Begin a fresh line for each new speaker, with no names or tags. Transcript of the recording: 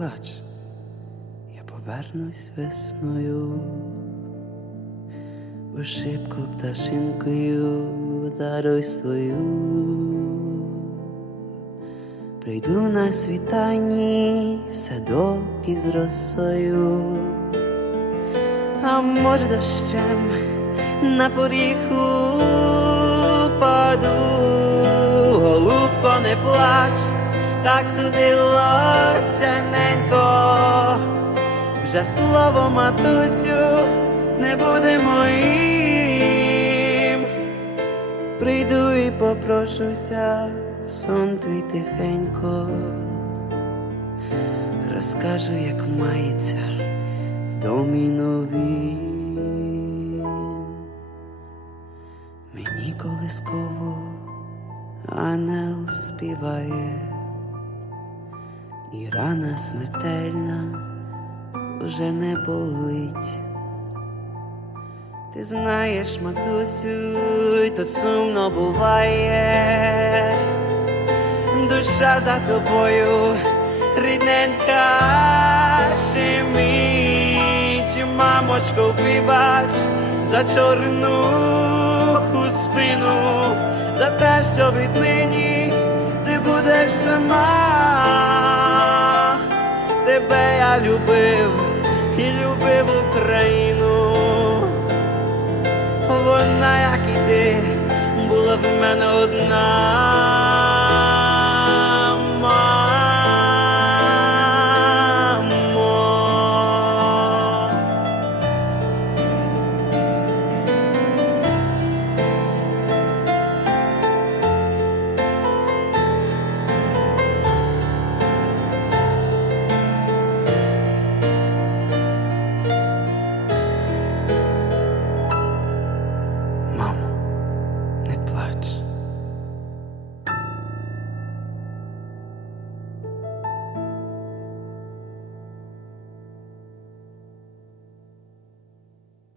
плач, я повернусь весною, Вишибку пташинкою даруй свою. Прийду на світанні в садок із росою, а може дощем на поріг упаду, голубко, не плач, так судилося ненько, вже слово матусю не буде моїм. Прийду і попрошуся в сон твій тихенько, розкажу, як мається в домі новім. Мені колисково ангел співає, і рана смертельна вже не болить. Ти знаєш, матусю, й тут сумно буває, душа за тобою, рідненька щемить, мамочко, вибач за чорну хустину, за те, що віднині ти будеш сама, любив і любив Україну. Вона, як і ти, була в мене одна.